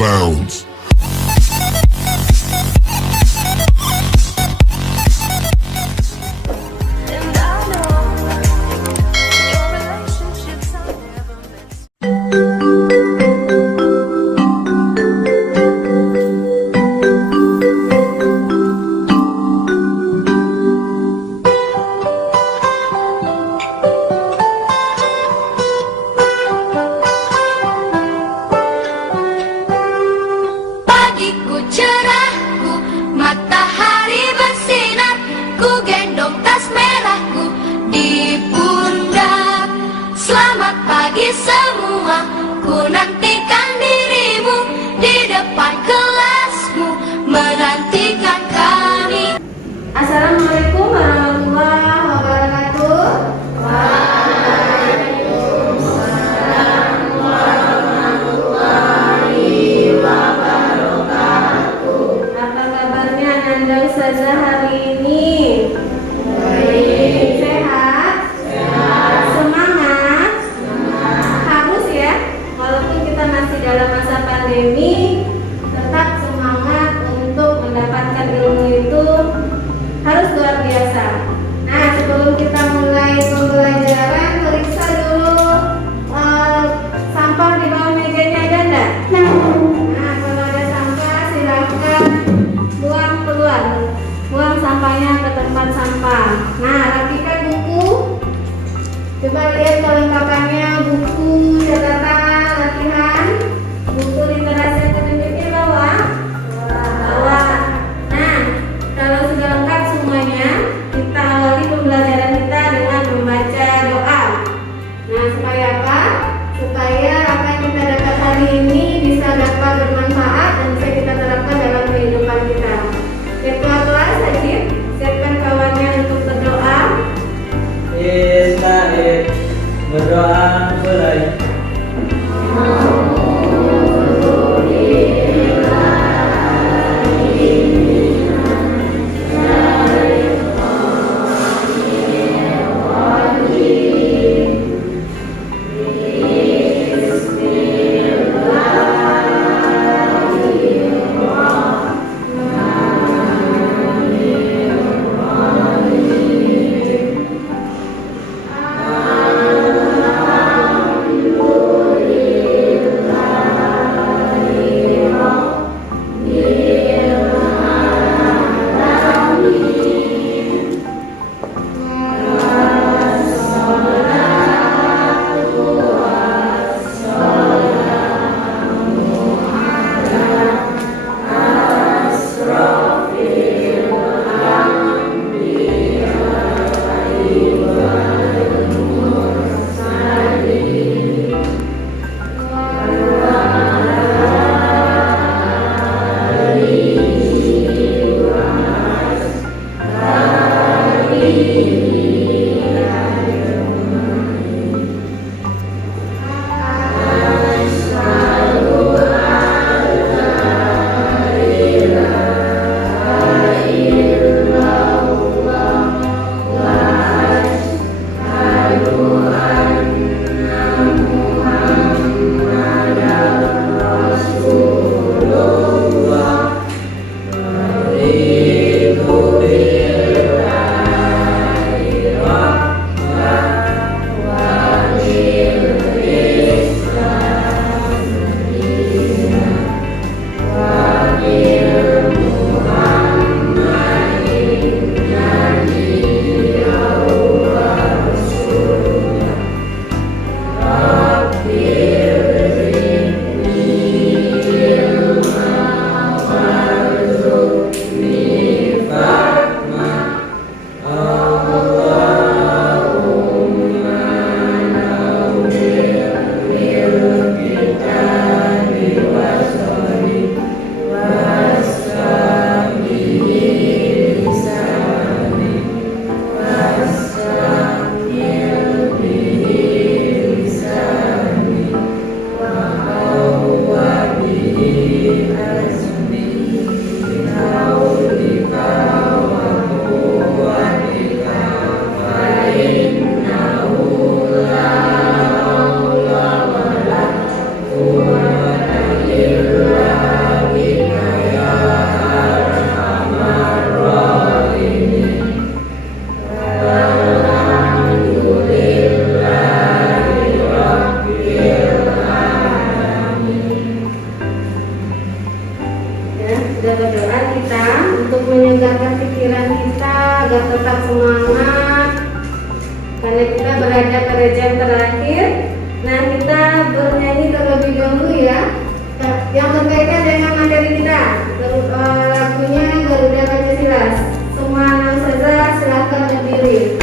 bounds. And I know your relationships are never meant. Pagiku cerahku, matahari bersinar, ku gendong tas merahku di pundak. Selamat pagi semua, ku nantikan dirimu di depan kelasmu, menantikan kami. Assalamualaikum warahmatullahi wabarakatuh. Apa kabarnya Anda Ustazah hari ini? Baik. Sehat? Semangat? Harus ya. Walaupun kita masih dalam masa pandemi, tetap semangat untuk mendapatkan ilmu itu harus luar biasa. Nah, sebelum kita mulai pembelajaran, periksa dulu sampah di bawah mejanya ada enggak? Nah, kalau ada sampah silakan buang keluar. Buang sampahnya ke tempat sampah. Nah, rapikan buku. Coba lihat kelengkapannya, buku catatan latihan, buku literasi tetap semangat karena kita berada pada jam terakhir. Nah, kita bernyanyi terlebih dahulu ya, yang berkaitan dengan materi kita. Lagunya Garuda Pancasila. Semua anak ustazah silahkan berdiri.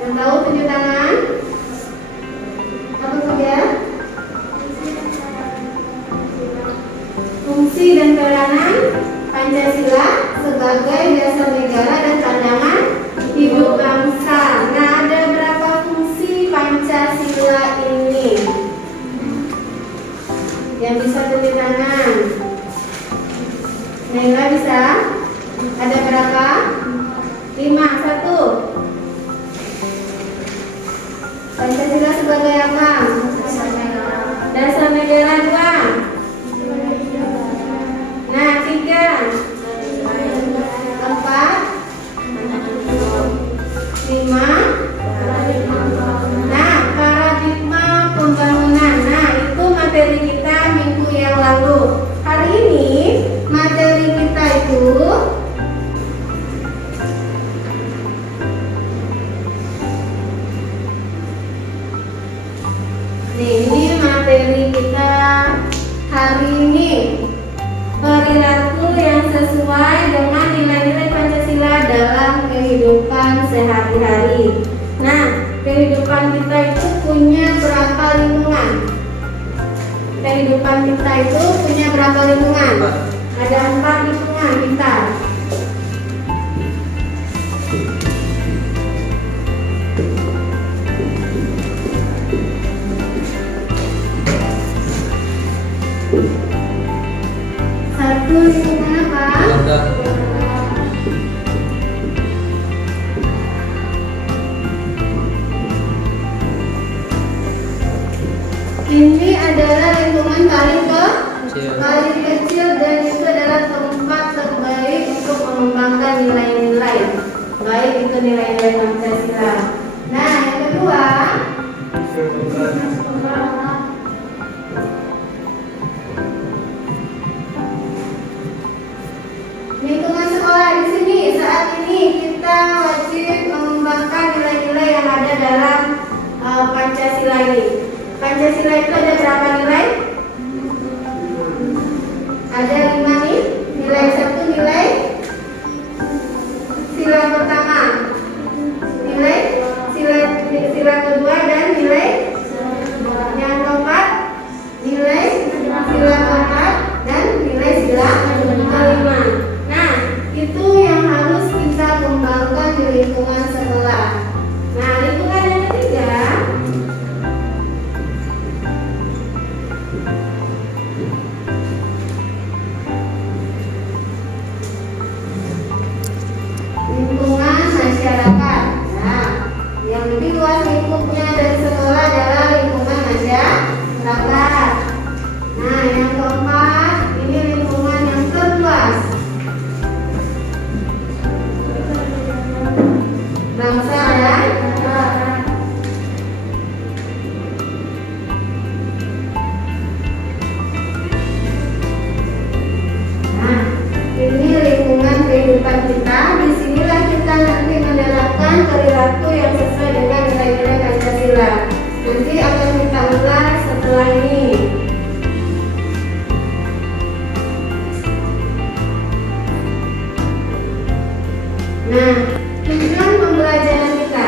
Yang tahu tunjuk tangan. Apa saja? Fungsi dan peranan Pancasila sebagai dasar negara dan pandangan hidup bangsa. Nah, ada berapa fungsi Pancasila ini? Yang bisa tunjuk tangan. Naila bisa? Ada berapa? 5. 1. Pancasila sebagai apa? Dasar negara. 2. Nah, 3. 4. 5. Nah, paradigma pembangunan. Nah, itu materi kita minggu yang lalu. Hari ini materi kita itu ini materi kita hari ini, perilaku yang sesuai dengan nilai-nilai Pancasila dalam kehidupan sehari-hari. Nah, kehidupan kita itu punya berapa lingkungan? Kehidupan kita itu punya berapa lingkungan? Ada 4 lingkungan kita. Satu lingkungan apa? Ini adalah lingkungan paling kecil dan itu adalah tempat terbaik untuk mengembangkan nilai-nilai, baik itu nilai-nilai Pancasila. Nah, yang kedua, lingkungan sekolah. Di sini saat ini kita wajib mengembangkan nilai-nilai yang ada dalam Pancasila ini. Pancasila itu ada berapa nilai? Ada 5 nih. Nilai 1 nilai sila pertama, nilai sila kedua, dan nilai yang keempat, nilai sila keempat, dan nilai sila kelima. Nah, itu yang harus kita kembangkan di lingkungan sekolah. Nah, lingkungan yang ketiga, lingkungan masyarakat. Nah, yang lebih luas lingkupnya dari sekolah adalah lingkungan masyarakat. Nah, yang keempat, ini lingkungan yang terluas, bangsa dan negara. Nah, ini lingkungan kehidupan kita. Disinilah kita nanti menerapkan perilaku yang sesuai dengan nilai-nilai Pancasila. Nanti akan kita ulas setelah ini. Nah, tujuan pembelajaran kita.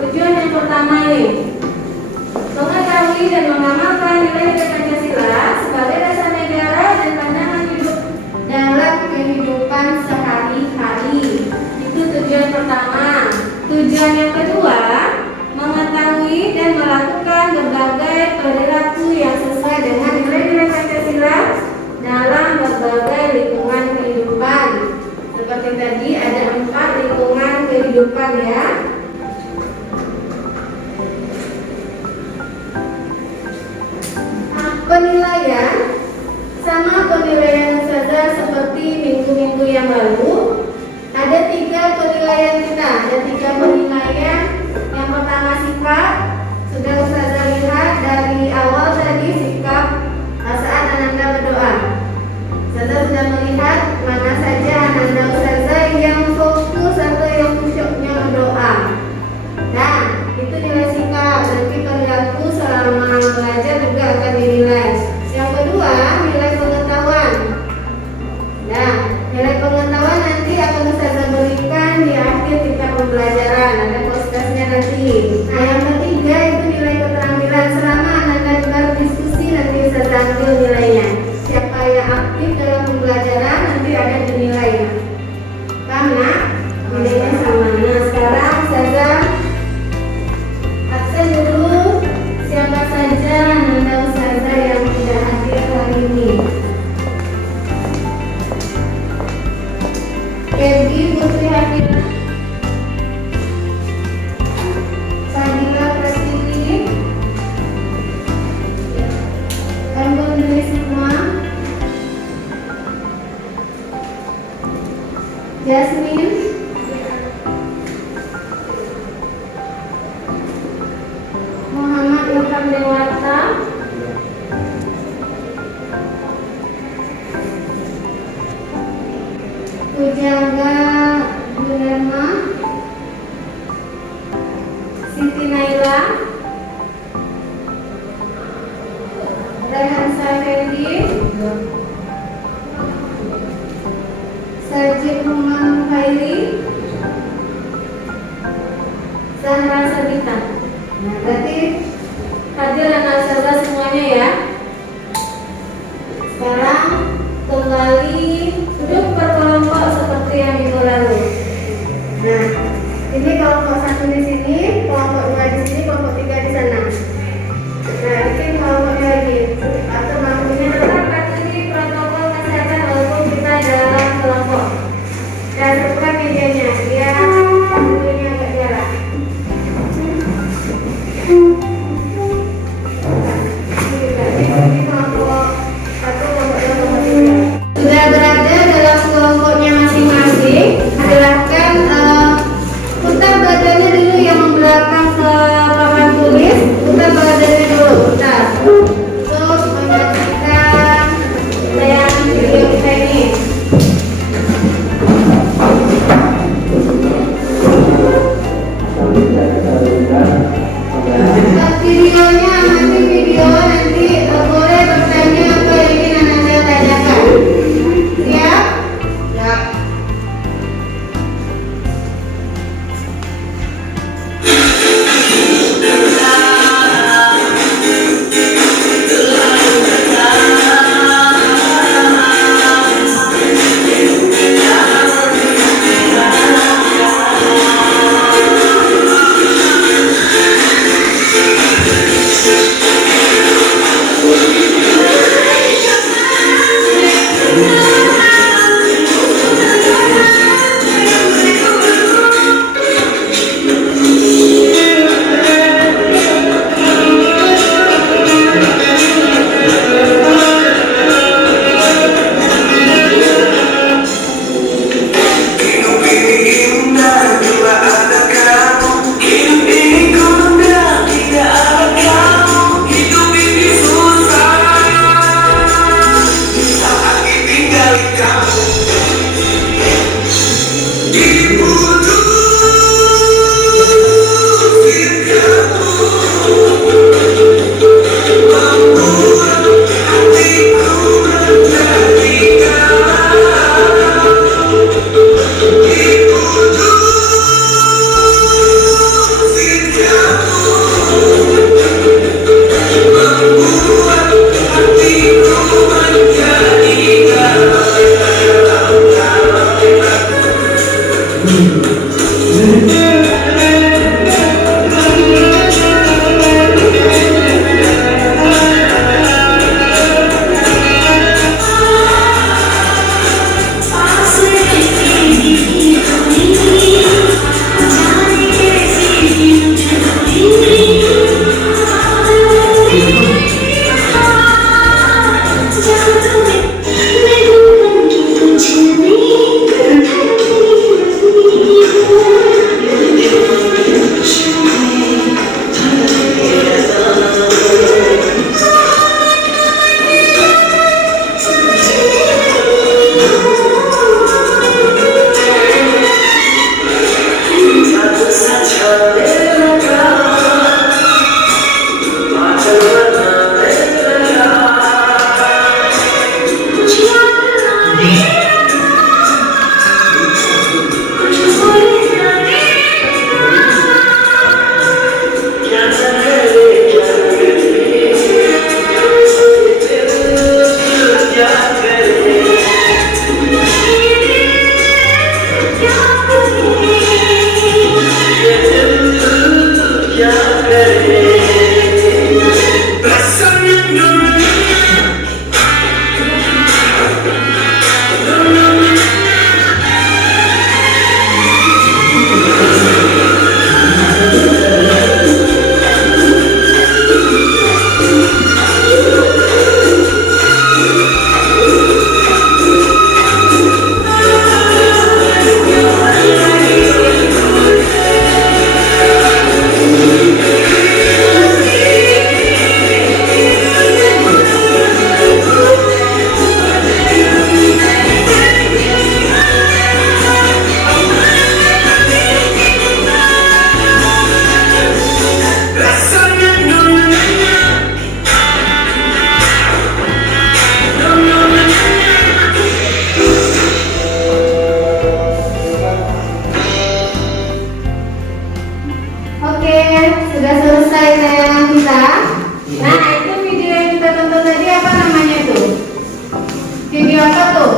Tujuan yang pertama nih, mengetahui dan mengamalkan nilai-nilai Pancasila sebagai dasar negara dan pandangan hidup dalam kehidupan sehari-hari. Itu tujuan pertama. Tujuan yang kedua, mengetahui dan melakukan berbagai perilaku yang sesuai dengan nilai-nilai Pancasila dalam berbagai lingkungan kehidupan. Seperti tadi ada 4 lingkungan kehidupan ya. Penilaian, sama penilaian saja seperti minggu-minggu yang lalu. Ada 3 penilaian kita, ada 3 penilaian. Yang pertama sikap, sudah Ustazah lihat dari awal tadi sikap saat Ananda berdoa. Ustazah sudah melihat mana saja Ananda Ustazah yang fokus atau yang khusyuknya berdoa. Nah, itu nilai sikap. Nanti perilaku selama belajar juga akan dinilai. Yang kedua, nilai pengetahuan. Nah, nilai pengetahuan nanti akan Ustazah berikan di akhir tingkat pembelajaran. Ada postasnya nanti. Nah, yang ketiga itu nilai keterampilan. Selama Ananda berdiskusi nanti Ustazah ambil nilainya. Siapa yang aktif dalam pembelajaran nanti ada dinilai. Paham nak? Nilainya sama. Nah, sekarang Ustazah absen dulu siapa saja Ananda Ustazah yang tidak hadir hari ini. Kebi Putri Hafira, Fadila Pratiwi, Ambon Dwi Sukma, Jasmine, Muhammad Ilham Dewata, Pujaga Gunerma, Siti Naila, Rehan Safendi, Sajid Rumah Khairi, Zahra Sabita. Nah, berarti hadir anak Ustazah semuanya ya. Sekarang kembali duduk berkelompok seperti yang minggu lalu. Nah, ini kelompok 1 di sini, kelompok 2 di sini, kelompok 3 di sana. Nah, ini kelompoknya lagi. Atau maksudnya tetap patuhi protokol kesehatan walaupun kita dalam kelompok. Dan buka mejanya, biar dulunya agak jarak. Sudah selesai tayangan kita. Nah, itu video yang kita tonton tadi apa namanya tuh? Video apa tuh?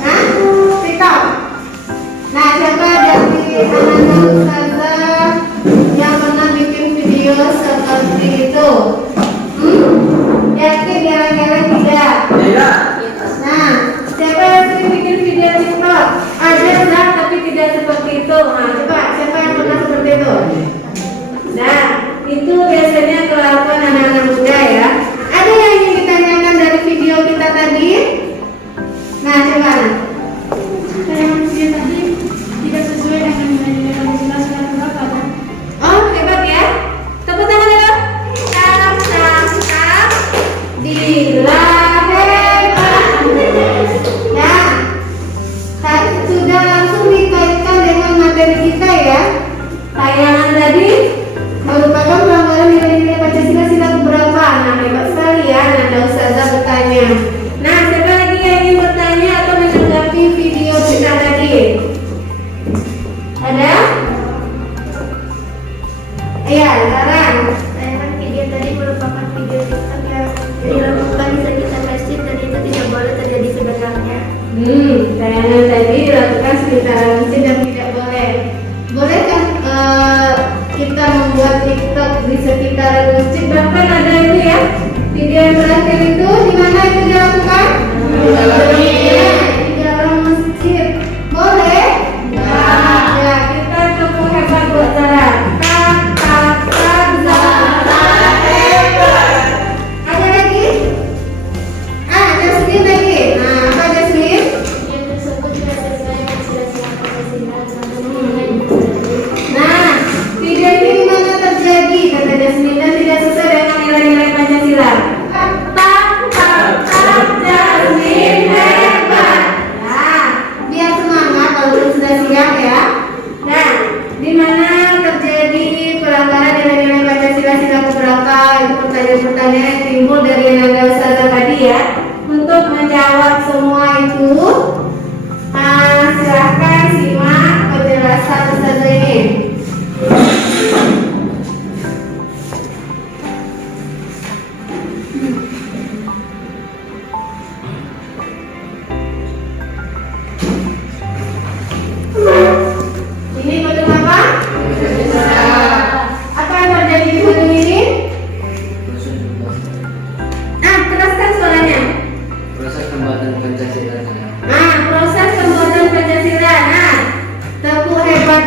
Hah? TikTok. Nah, siapa dari anak-anak ustazah yang pernah bikin video seperti itu? Yakin geleng-geleng tidak? Tidak. Nah, siapa yang sering bikin video TikTok? Ada lah, tapi tidak seperti itu. Nah, coba siapa yang pernah seperti itu? Nah, itu biasanya kelakuan anak-anak muda ya. Ada yang ingin ditanyakan dari video kita tadi? Nah, coba. Tayangan video tadi tidak sesuai dengan nilai-nilai Pancasila surat berapa kan? Oh, hebat ya. Tepuk tangan dulu. Tap, tap, tap. Dila hebat. Nah, sudah langsung dikaitkan dengan materi kita ya. Tayangan tadi merupakan pelanggaran nilai-nilai Pancasila sila keberapa? Nah, hebat sekali ya. Nah, ada ustazah bertanya. Nah, siapa lagi yang ingin bertanya atau menanggapi video kita tadi? Ada? Iya, sekarang. Tayangan video tadi merupakan video TikTok yang dilakukan di sekitar masjid dan itu tidak boleh terjadi sebenarnya. Tayangan tadi dilakukan sekitaran masjid dan tidak boleh. Boleh kan kita membuat TikTok di sekitaran masjid? Bahkan ada itu ya. Video yang terakhir itu di mana itu dilakukan? Di dalam masjid. Boleh? Ya, kita cukup hebat buat Zara. Zara hebat. Ada lagi? Jasmine lagi. Nah, apa Jasmine? Yang tersebut tidak sesuai dengan sila-sila Pancasila dan Nah, video ini di mana terjadi? Kata Jasmine dan tidak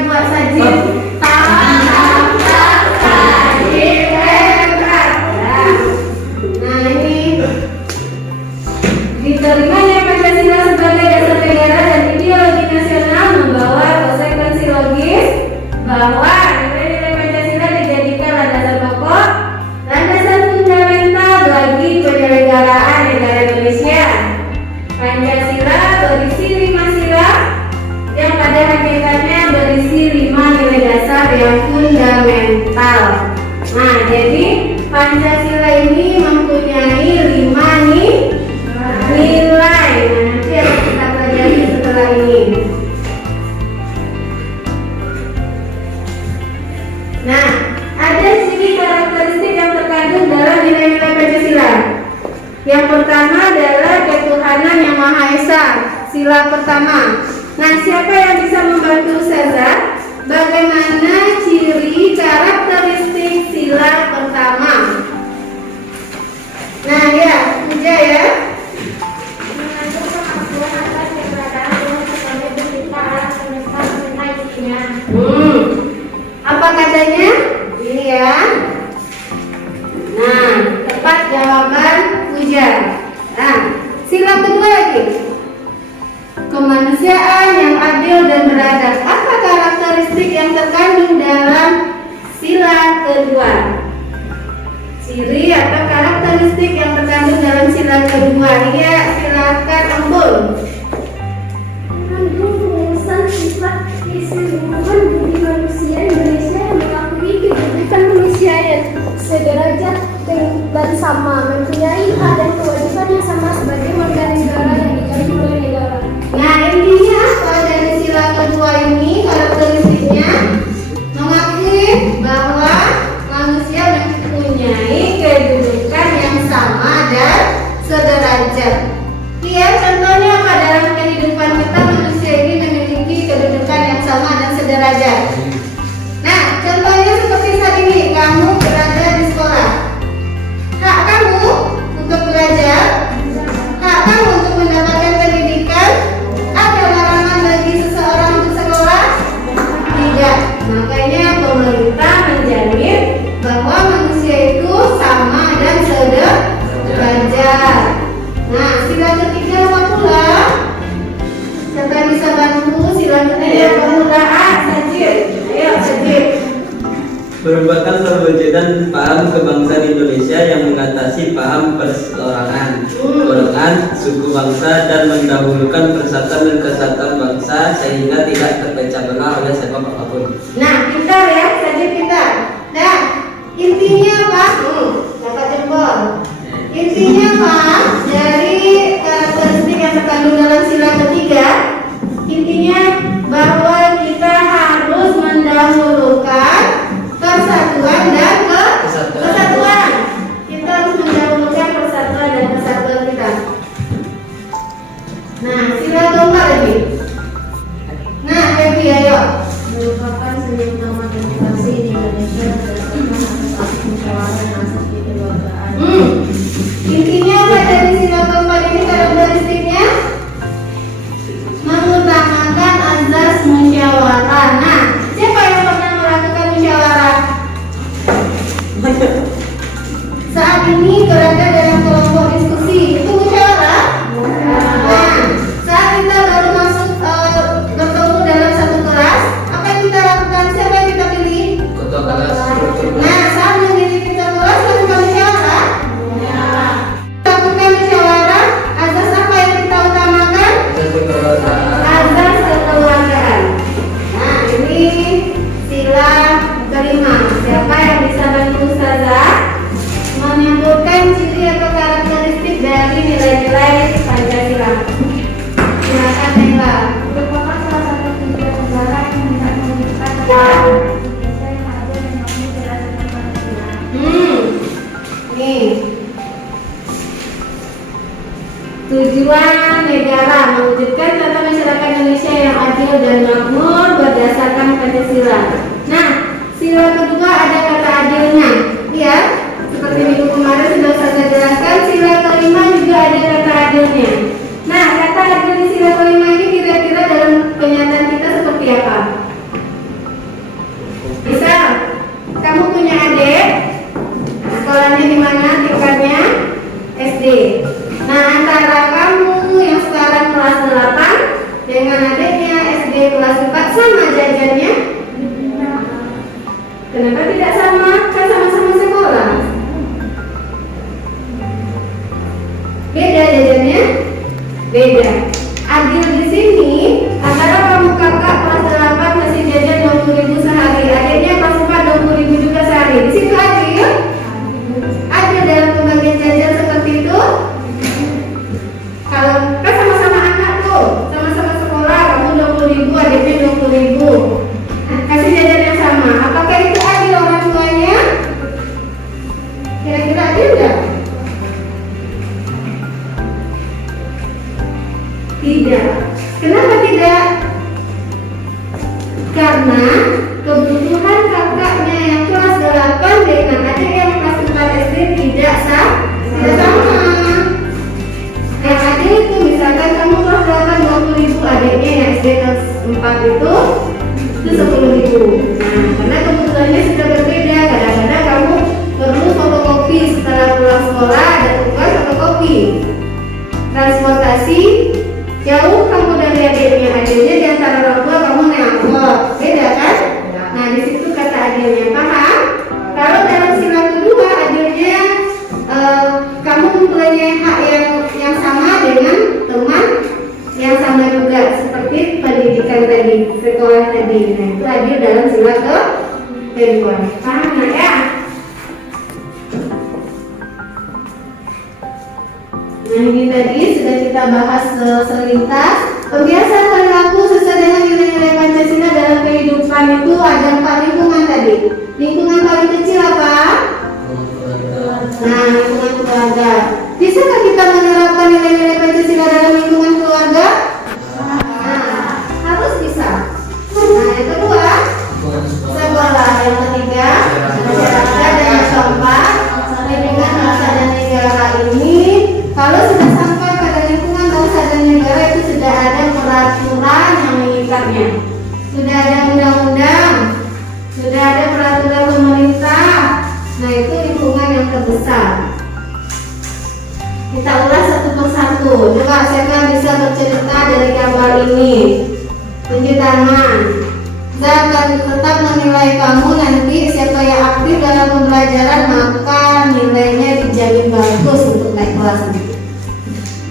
buat sajin. Tangkap sajin hebat. Nah ini diterimanya Pancasila sebagai dasar negara dan ideologi nasional membawa konsekuensi logis bahwa nilai-nilai Pancasila dijadikan landasan pokok, landasan fundamental bagi penyelenggaraan negara Indonesia. Pancasila berisi 5 sila yang pada hakikatnya berisi 5 nilai dasar yang fundamental. Nah, jadi Pancasila ini mempunyai 5 nilai. Nah, nanti akan kita pelajari setelah ini. Nah, ada ciri karakteristik yang terkandung dalam nilai-nilai Pancasila. Yang pertama adalah ketuhanan yang Maha Esa, sila pertama. Nah, siapa yang bisa membantu Ustazah? Bagaimana ciri karakteristik sila pertama? Nah, ya, Puja ya. Apa katanya? Ini ya. Nah, tepat jawaban Puja. Nah, sila kedua lagi. Kemanusiaan yang adil dan beradab. Apa karakteristik yang terkandung dalam sila kedua? Ciri atau karakteristik yang terkandung dalam sila kedua? Ya, silakan Ambul. Mengandung rumusan sifat keseluruhan budi manusia Indonesia yang mengakui kedudukan manusia yang sederajat dan sama, mempunyai hak dan kewajiban yang sama sebagai warga negara yang dijamin oleh negara. Nah, intinya apa dari sila kedua ini? Karakteristiknya mengakui bahwa manusia mempunyai kedudukan yang sama dan sederajat. Lihat contohnya apa dalam kehidupan kita, manusia ini memiliki kedudukan yang sama dan sederajat. Nah, contohnya seperti saat ini kamu berada di sekolah. Hak kamu untuk belajar, hak kamu untuk mendapatkan pendidikan. Ada larangan bagi seseorang untuk sekolah? Tidak. Makanya pemerintah menjamin bahwa manusia itu sama dan sederajat. Nah, sila ketiga apa pula? Siapa yang bisa bantu? Sila ketiga apa pula? Sajid. Ayo, Sajid. Merupakan perwujudan paham kebangsaan Indonesia yang mengatasi paham perseorangan, golongan, suku bangsa dan mendahulukan persatuan dan kesatuan bangsa sehingga tidak terpecah belah oleh sebab apapun. Nah, pintar ya, Sajid pintar. Nah, intinya apa? Dapat jempol. Intinya apa? Dari karakteristik yang terkandung dalam sila ketiga, intinya bahwa kita harus mendahulukan persatuan dan kesatuan. Kita harus mendahulukan persatuan dan kesatuan kita. Nah, sila keempat lagi. Nah, Happy, ayo. Merupakan seni utama demokrasi di Indonesia berdasarkan asas musyawarah dan asas kekeluargaan. Intinya apa dari sila keempat ini karakteristiknya? Mengutamakan azas musyawarah. Nah, siapa yang pernah melakukan musyawarah? Saat ini berada dalam kelompok diskusi, itu musyawarah? Nah, saat kita baru masuk bertemu dalam satu kelas, apa yang kita lakukan? Siapa yang kita pilih? Ketua kelas. Nah, saat memilih ketua kelas lakukan musyawarah? Lakukan musyawarah, azas apa yang kita utamakan? Azas kekeluargaan. Nah, ini sila kelima. Siapa yang bisa bantu Ustazah menyebutkan ciri atau karakteristik dari nilai-nilai Pancasila? Silakan Nela. Merupakan salah satu tujuan negara yang hendak mewujudkan negara Indonesia yang adil dan makmur berdasarkan Pancasila. Nih. Tujuan negara mewujudkan tata masyarakat Indonesia yang adil dan makmur berdasarkan Pancasila. Nah, sila kedua ada kata adilnya. Lihat, seperti minggu kemarin sudah saya jelaskan, sila kelima juga ada kata adilnya. Nah, kata adil di sila kelima ini kira-kira dalam kenyataan kita seperti apa? dengan adiknya SD kelas 4 sama jajannya? Kenapa tidak sama? Kan sama-sama sekolah. Beda jajannya? Beda. Adil di sini antara kamu kakak kelas 8 masih jajan 20.000 sehari, adiknya kelas 4 20.000 juga sehari. Di situ adil? Adil dalam pembagian jajan seperti itu? Kalau kan sama-sama anak tuh, sama-sama sekolah, kamu 20.000, adiknya 20.000. Nah, kasih jajan yang sama. Apakah itu adil orang tuanya? Kira-kira adil enggak? Tidak. Kenapa tidak? Karena kebutuhan kakaknya yang kelas 8 dengan adik yang kelas 4 SD tidak sama. Yang adil itu misalkan kamu kelas 8 20.000, adiknya yang SD kelas 4 itu 10.000. Nah, karena kebutuhannya sudah berbeda. Kadang-kadang kamu perlu fotokopi setelah pulang sekolah, ada tugas fotokopi. Transportasi jauh kamu dari adiknya di antara orang tua kamu naik angkot, beda kan? Nah di situ kata adilnya, paham? Kalau dalam sila kedua adilnya kamu mempunyai hak yang sama dengan teman yang sama juga seperti pendidikan tadi, sekolah tadi. Nah itu adil dalam sila kedua. Paham nggak ya? Nah ini tadi sudah kita bahas selintas. Pembiasaan perilaku sesuai dengan nilai-nilai Pancasila dalam kehidupan itu ada 4 lingkungan tadi. Lingkungan paling kecil apa? Nah, lingkungan keluarga. Bisakah kita menerapkan nilai-nilai Pancasila dalam lingkungan keluarga? Nah, harus bisa. Nah, yang kedua, sekolah. Yang ketiga, masyarakat. Dan yang keempat, sampai dengan bangsa dan negara ini. Kalau sudah sampai pada lingkungan bangsa dan negara itu sudah ada peraturan yang mengikatnya, sudah ada undang-undang, sudah ada peraturan pemerintah. Nah itu lingkungan yang terbesar. Kita ulas satu persatu. Coba siapa bisa bercerita dari gambar ini? Tunjuk tangan. Saya akan tetap menilai kamu nanti. Siapa yang aktif dalam pembelajaran maka nilainya dijamin bagus untuk naik kelas nanti.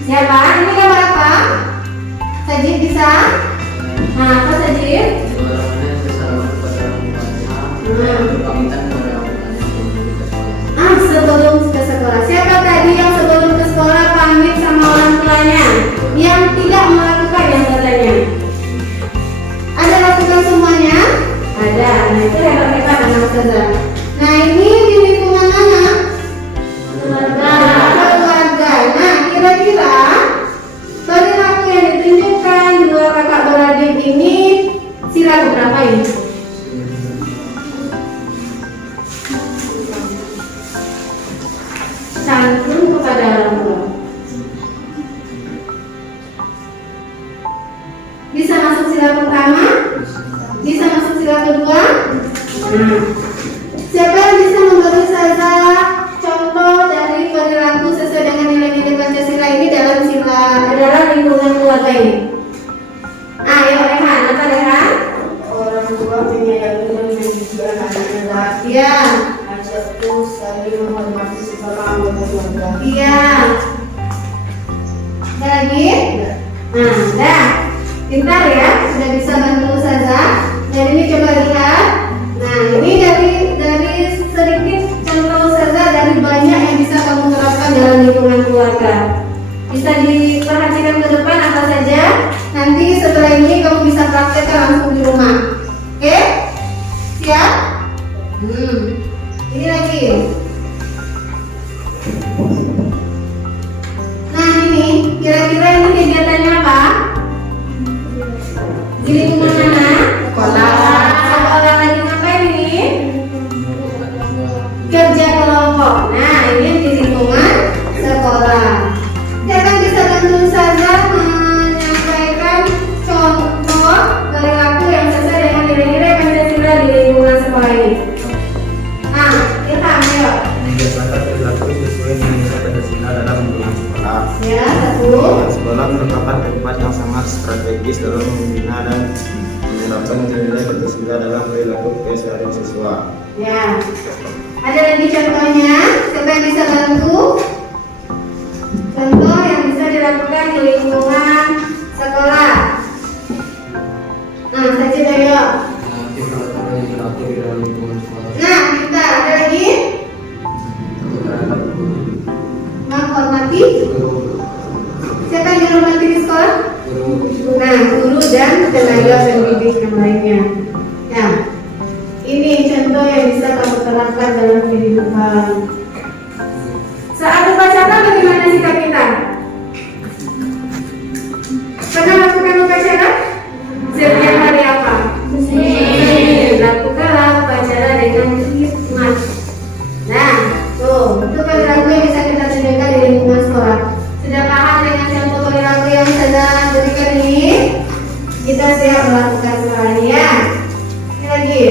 Siapa? Ini gambar apa? Sajid bisa? Nah, apa Sajid? Orangnya sesama kepada orang tuanya, berpamitan kepada orang tuanya. Sebelum ke sekolah. Siapa tadi yang sebelum ke sekolah pamit sama orang tuanya? Yang tidak melakukan yang katanya? Ada lakukan semuanya? Ada. Nah itu hebat-hebat anak saudara. Nah ini di lingkungan mana? Keluarga. Nah kira-kira perilaku yang ditunjukkan dua kakak beradik ini sila berapa ini? Santun kepada orang tua. Bisa masuk sila pertama? Bisa masuk sila kedua? Nah, siapa yang bisa memberi saja contoh dari perilaku sesuai dengan nilai-nilai Pancasila ini dalam lingkungan keluarga ini? Ayo Rehan, apa Rehan? Orang tua menyayangi dan mendidik anak-anaknya laki. Iya. Ajarku saling menghormati sesama anggota keluarga. Iya. Ada lagi? Nah, dah. Pintar ya, sudah bisa bantu saja. Dan ini coba lihat. Nah, ini dari sedikit contoh saja dari banyak yang bisa kamu terapkan dalam lingkungan keluarga. Bisa diperhatikan ke depan apa saja. Nanti setelah ini kamu bisa praktekkan langsung di rumah. Oke? Siap? Ini lagi. Nah ini, kira-kira ini kegiatannya apa? Di lingkungan mana? Sekolah. Sekolah lagi ngapain ini? Kerja kelompok. Nah ini di lingkungan sekolah. Siapa bisa bantu saja menyampaikan contoh perilaku yang sesuai dengan nilai-nilai Pancasila di lingkungan sekolah ini? Nah, kita ambil. Membiasakan perilaku sesuai nilai Pancasila dalam lingkungan sekolah. Ya, satu. Sekolah merupakan tempat yang sangat strategis strategis dalam membina dan menerapkan nilai-nilai Pancasila dalam perilaku keseharian siswa. Ya. Ada lagi contohnya? Siapa yang bisa bantu? Contoh yang bisa dilakukan di lingkungan sekolah. Nah, Sajid ayo. Nah, kita ada lagi menghormati. Siapa yang dihormati di sekolah? Nah, guru dan tenaga pendidik yang lainnya. Ya, ini contoh yang bisa kamu terapkan dalam kehidupan. Saat upacara bagaimana sikap kita? Pernah lakukan upacara? Setiap hari apa? Lakukanlah upacara dengan hikmat. Nah, tuh, itu perilaku yang bisa kita tunjukkan di lingkungan sekolah. Sudah paham dengan contoh perilaku yang saya berikan ini? Kita siap melakukan sekarang ya. Ini lagi.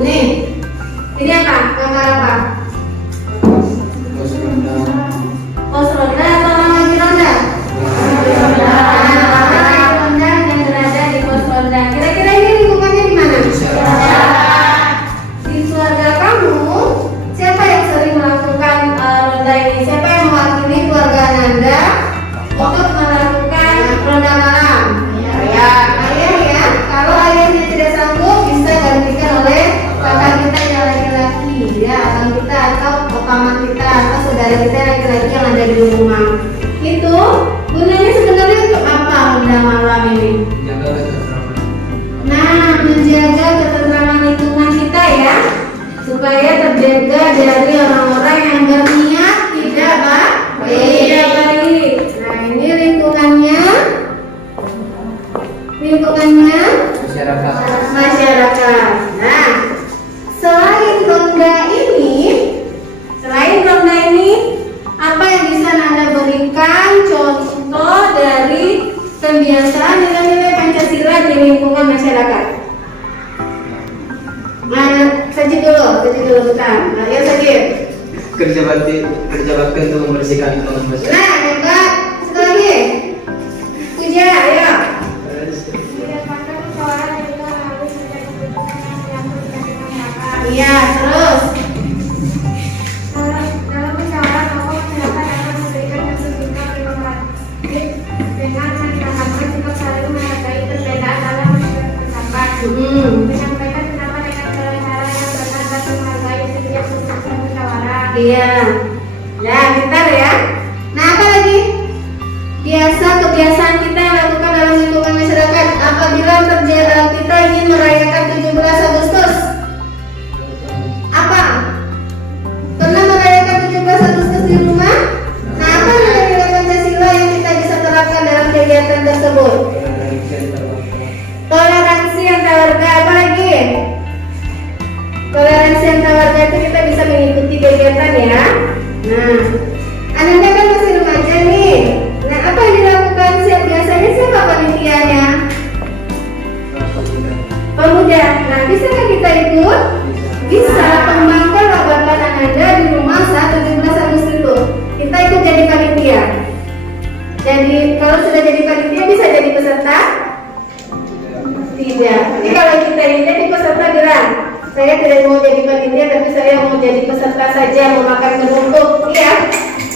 Nih, ini apa? Gambar apa? Pos ronda atau lagi ronda? Ronda yang berada di pos ronda. Kira-kira ini lingkungannya di mana? Di keluarga kamu, siapa yang sering melakukan ronda ini? Siapa yang mewakili keluarga Anda untuk melakukan ronda malam? Ya, ayah ya. Kalau ayahnya tidak sanggup, bisa gantikan oleh kakak kita yang laki-laki, ya, abang kita atau paman kita atau saudara kita yang laki-laki yang ada di rumah. Itu gunanya sebenarnya untuk apa ronda malam ini? Nah, menjaga ketentraman lingkungan kita ya, supaya terjaga dari orang-orang yang berniat tidak baik. Nah, ini lingkungannya masyarakat. Nah, selain ronda ini, apa yang bisa Anda berikan contoh dari kebiasaan nilai-nilai Pancasila di lingkungan masyarakat? Nah, Sajid dulu bentar. Nah, ya Sajid. Kerja bakti untuk membersihkan lingkungan masyarakat. Nah, hebat. Satu lagi. Puja, ayo. Iya, terus. Dalam musyawarah tokoh masyarakat akan memberikan kesimpulan demokratis dengan menanamkan sikap saling menghargai perbedaan dalam pendapat. Menyampaikan pendapat dengan cara yang benar dan menghargai setiap keputusan musyawarah. Iya. Ya, pintar ya. Nah, apa lagi? Kebiasaan kita yang lakukan dalam lingkungan masyarakat. Apabila kita ingin merayakan 17 Agustus, apa? Pernah merayakan 17 Agustus di rumah? Nah, apa nilai-nilai Pancasila yang kita bisa terapkan dalam kegiatan tersebut? Toleransi antar warga. Apa lagi? Toleransi antar warga itu kita bisa mengikuti kegiatan ya. Nah, Anda kan masih remaja nih. Nah, apa yang dilakukan biasanya siapa panitianya? Pemuda. Nah, bisakah kita ikut? Bisa. Kembangkan bagaimana Anda di rumah saat 17 Agustus itu. Kita ikut jadi panitia. Jadi kalau sudah jadi panitia bisa jadi peserta? Tidak. Jadi kalau kita ini jadi peserta bilang, saya tidak mau jadi panitia tapi saya mau jadi peserta saja, mau makan kerupuk. Iya.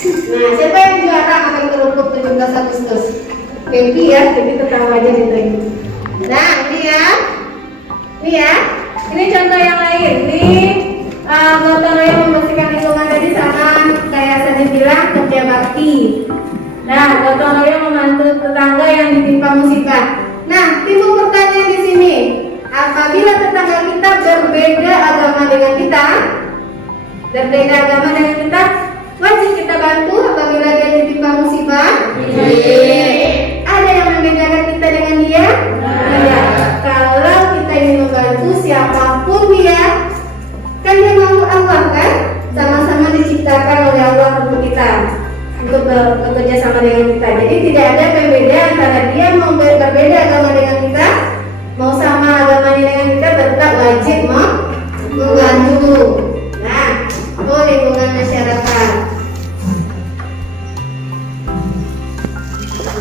Nah, siapa yang juara makan kerupuk 17 Agustus? Pepi ya, Pepi tertawa aja gitu. Nah, ini ya. Ini contoh yang lain. Ini gotong royong membersihkan lingkungan tadi sama kayak saya bilang kerja bakti. Nah, gotong royong membantu tetangga yang ditimpa musibah. Nah, timbul pertanyaan di sini. Apabila tetangga kita berbeda agama dengan kita, wajib kita bantu apabila dia ditimpa musibah. Ada yang membedakan kita dengan dia? Tidak. Kalau kita ingin membantu siapapun dia, kan dia makhluk Allah kan, sama-sama diciptakan oleh Allah untuk kita, untuk bekerja sama dengan kita. Jadi tidak ada pembeda antara dia mau berbeda agama dengan kita, mau sama agamanya dengan kita, tetap wajib membantu. Nah, itu lingkungan masyarakat.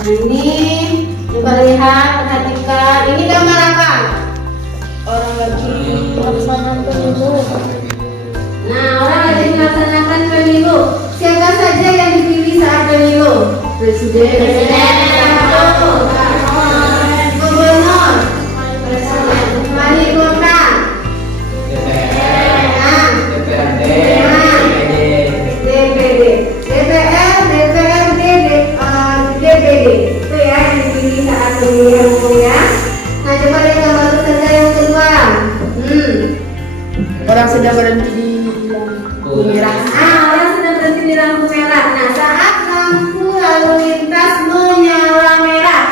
ini coba lihat, perhatikan. Ini gambar apa? Orang lagi melaksanakan pemilu. Nah, orang lagi melaksanakan pemilu. Siapa saja yang dipilih saat pemilu? Presiden, gubernur, wali kota, DPD, DPR, DPRD, DPD. Itu ya yang dipilih saat pemilu ya. Nah, coba lihat gambar saja yang kedua. Orang sedang berhenti di merah. Orang sedang berhenti di lampu merah. Nah, saat lampu lalu lintas menyala merah,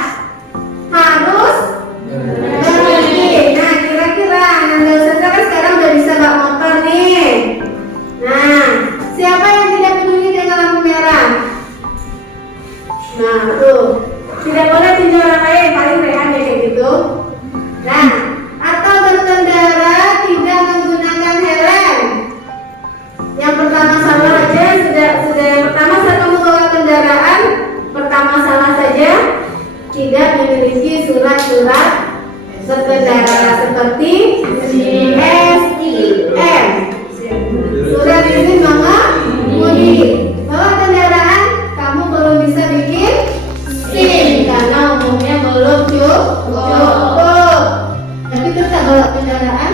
harus berhenti. Nah, kira-kira Anda saja kan sekarang udah bisa bawa motor nih. Nah, siapa yang tidak peduli dengan lampu merah? Nah, tuh. Tidak boleh tinju orang lain, paling rehan ya kayak gitu. Nah, atau berkendara tidak menggunakan helm. Yang pertama salah aja, sudah yang pertama saat kamu bawa kendaraan, pertama salah saja tidak memiliki surat-surat berkendara seperti SIM, surat izin mengemudi. Bawa kendaraan kamu belum bisa bikin SIM karena umumnya belum cukup. Tapi tetap bawa kendaraan.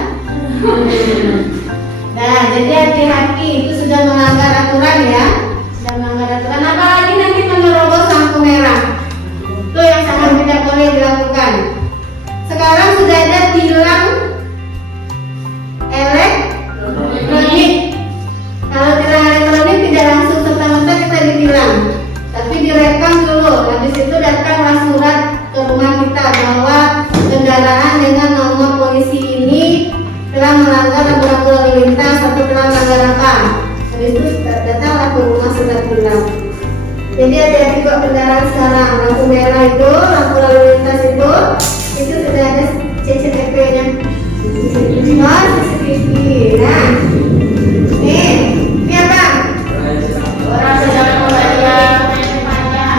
Nah, jadi hati-hati, itu sudah melanggar aturan ya. Sudah melanggar aturan. Apalagi nanti menerobos lampu merah. Itu yang sangat tidak boleh dilakukan. Sekarang sudah ada tilang elektronik. Kalau tilang elektronik tidak langsung serta-merta kita ditilang, tapi direkam dulu. Habis itu datanglah surat ke rumah kita bahwa kendaraan dengan nomor polisi ini telah melanggar rambu-rambu lalu lintas atau telah melanggar apa. Habis itu datanglah ke rumah surat tilang. Jadi hati-hati bawa kendaraan sekarang. Lampu merah itu, lampu lalu lintas itu sudah ada CCTV-nya. Oh, CCTV. Nah, ini apa? Orang sedang membayar pajak.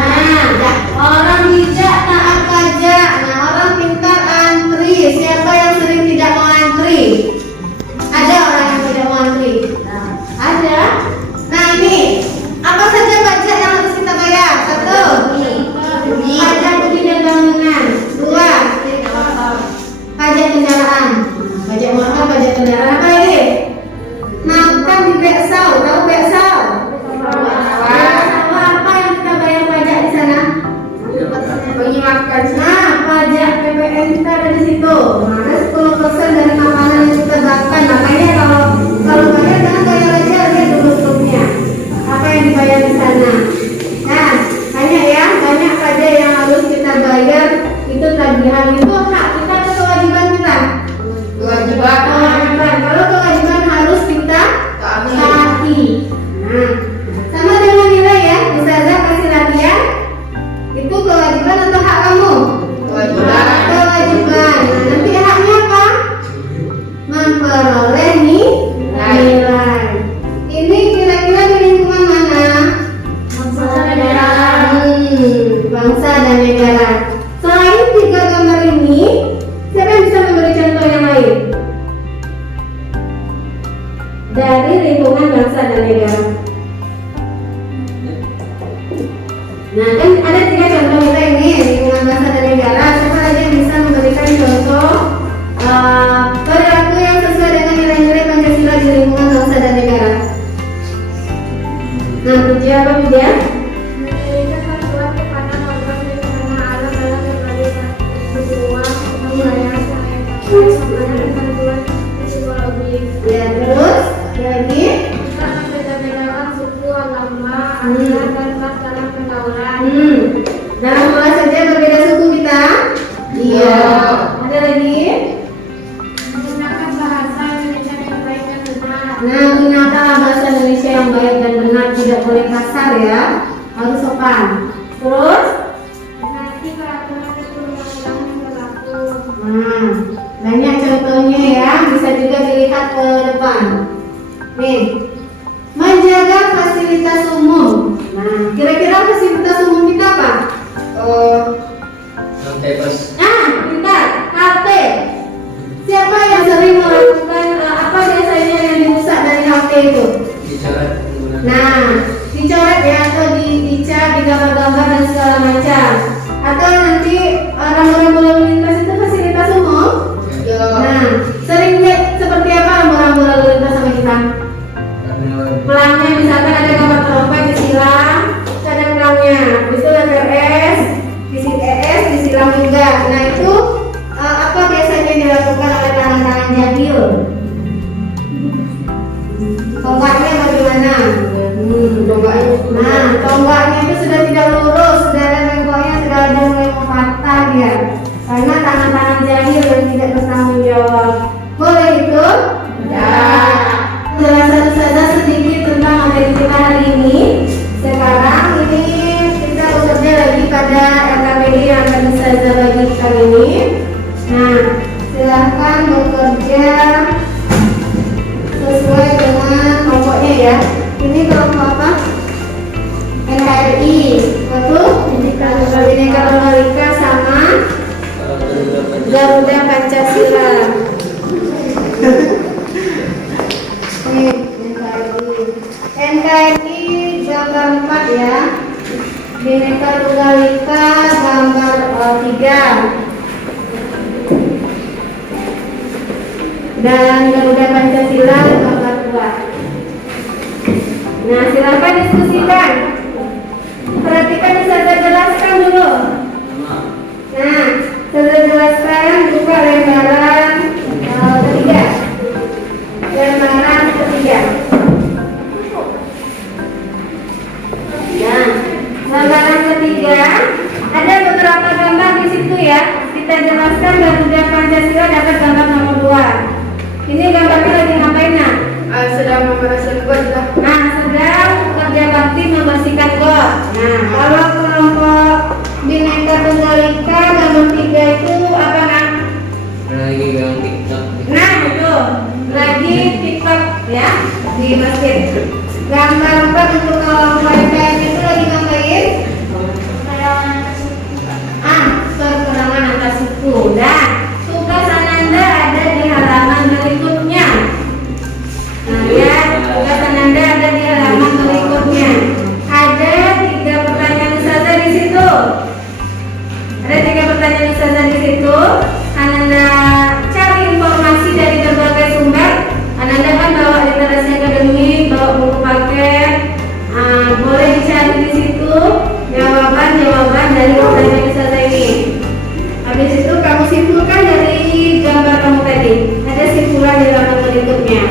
Nah, orang bijak taat pajak. Nah, orang pintar antri. Siapa yang sering tidak mau antri? Ada orang yang tidak mau antri? Nah, ada. Nah, ini apa saja pajak yang harus kita bayar? Satu, pajak bumi dan bangunan. Dua, pajak kendaraan. Pajak motor, pajak kendaraan. Apa ini? Makan di Beksau. Tahu Beksau? Apa yang kita bayar pajak di sana? Makan. Nah, pajak PPN kita ada di situ. Ada 10% dari makanan yang kita makan. Makanya kalau bayar jangan bayar aja, lihat dulu struknya. Apa yang dibayar di sana? Nah, banyak ya, banyak pajak yang harus kita bayar. Itu tagihan, itu hak kita atau kewajiban kita? Kewajiban. Kalau kewajiban harus kita taati. Nah, sama dengan nilai ya. Ustazah kasih latihan. Itu kewajiban atau hak kamu? Kewajiban. Kewajiban. Nah, nanti haknya apa? Memperoleh nilai. Ini kira-kira di lingkungan mana? Bangsa dan negara. Bangsa dan negara. Selain tiga gambar ini, siapa yang bisa memberi contoh yang lain? Dari lingkungan bangsa dan negara. Nah, kan ada tiga contoh kita ini lingkungan bangsa dan negara. Siapa lagi yang bisa memberikan contoh perilaku yang sesuai dengan nilai-nilai Pancasila di lingkungan bangsa dan negara? Nah, Puja apa Puja? Memberikan bantuan kepada korban bencana alam dalam berbagai peristiwa, melayani bantuan psikologi. Ya, terus lagi. Kita membeda-bedakan suku, agama, adat, dan ras dalam pergaulan. Dalam kelas saja berbeda suku kita? Iya. Ada lagi? Menggunakan bahasa Indonesia yang baik dan benar. Nah, gunakanlah bahasa Indonesia yang baik dan benar, tidak boleh kasar ya, harus sopan. Terus? Nanti peraturan perundang-undangan yang berlaku. Nah, banyak contohnya ya, bisa juga dilihat ke depan. Nih, menjaga fasilitas umum. Nah, kira-kira fasilitas umum kita apa? sudah tidak lurus, sudah ada bengkoknya, sudah ada mulai mau patah dia. Karena tangan-tangan jahil yang tidak bertanggung jawab. Boleh itu? Ya. Penjelasan saja sedikit tentang materi kita hari ini. Sekarang ini kita bekerja lagi pada LKPD yang akan saya bagikan ini. Nah, silahkan bekerja sesuai dengan kelompoknya ya. Ini kelompok apa? NKRI. Betul? Bhinneka Tunggal Ika sama Garuda Pancasila. Nih, NKRI gambar 4 ya. Bhinneka Tunggal Ika gambar 3. Dan Garuda Pancasila gambar 2. Nah, silakan diskusikan. Perhatikan yang saya jelaskan dulu. Nah, saya jelaskan buka lembaran ketiga. Lembaran ketiga. Nah, lembaran ketiga ada beberapa gambar di situ ya. Kita jelaskan Garuda Pancasila dapat gambar nomor 2. Ini gambarnya lagi ngapain nak? Sedang membersihkan got lah. Nah, sedang kerja bakti membersihkan got. Nah, kalau kelompok Bhinneka Tunggal Ika gambar 3 itu apa nak? Lagi gang TikTok. Nah, betul. Lagi TikTok ya di masjid. Gambar 4 untuk kelompok MPM itu lagi ngapain? Perperangan antar suku. Dan tugas Ananda ada di halaman berikutnya. Nah ya, tugas Ananda ada di halaman berikutnya. Ada 3 pertanyaan saja di situ. Ada 3 pertanyaan saja di situ. Ananda cari informasi dari berbagai sumber. Ananda kan bawa literasi akademik, bawa buku paket. Boleh dicari di situ jawaban dari pertanyaan saja ini. Habis itu kamu simpulkan dari gambar kamu tadi. Ada simpulan di halaman berikutnya.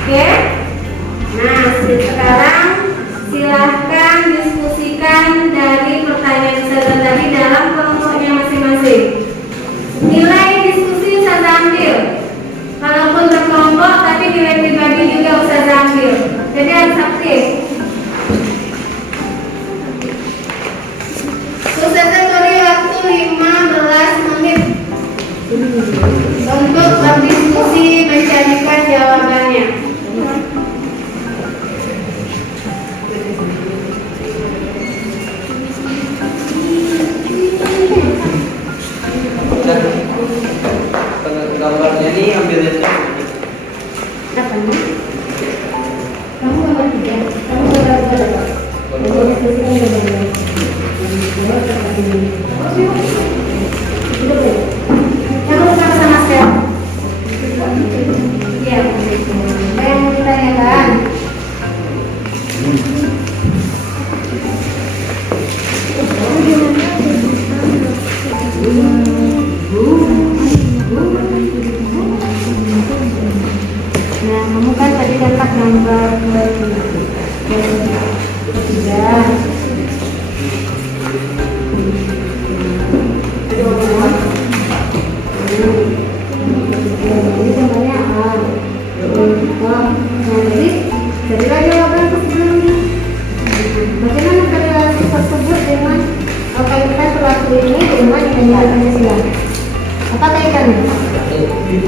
Oke? Nah, sekarang silahkan diskusikan dari pertanyaan saja tadi dalam kelompoknya masing-masing. Nilai diskusi saya ambil. Walaupun berkelompok, tapi nilai pribadi juga saya ambil. Jadi harus aktif. Ustazah beri waktu 15 menit untuk berdiskusi mencarikan jawabannya. Gambarnya ini ambil dari Apa nih? Kamu gambar 3. Kamu gambar 2. Kamu diskusikan jawabannya. Kamu buka sama saya. Iya. Saya mau ditanyakan. Nah, kamu kan tadi dapat gambar 3. Ini gambarnya A. Nah, jadilah jawaban sebelumnya. Bagaimana korelasi tersebut dengan kaitan pelaku ini dengan nilai Pancasila? Apa kaitannya?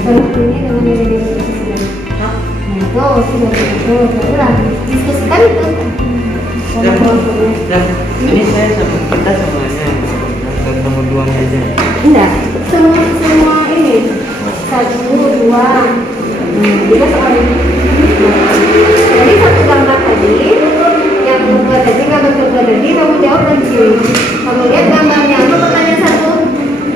Pelaku ini dengan nilai Pancasila. Nah, itu sudah betul. Barulah diskusikan itu. Dan ini saya sama kita semuanya nomor 2 aja. Enggak, semua ini 1, 2. Juga soal ini. Jadi satu gambar tadi, yang kedua tadi, gambar kedua tadi, kamu jawab dari sini. Kamu lihat gambarnya itu pertanyaan 1.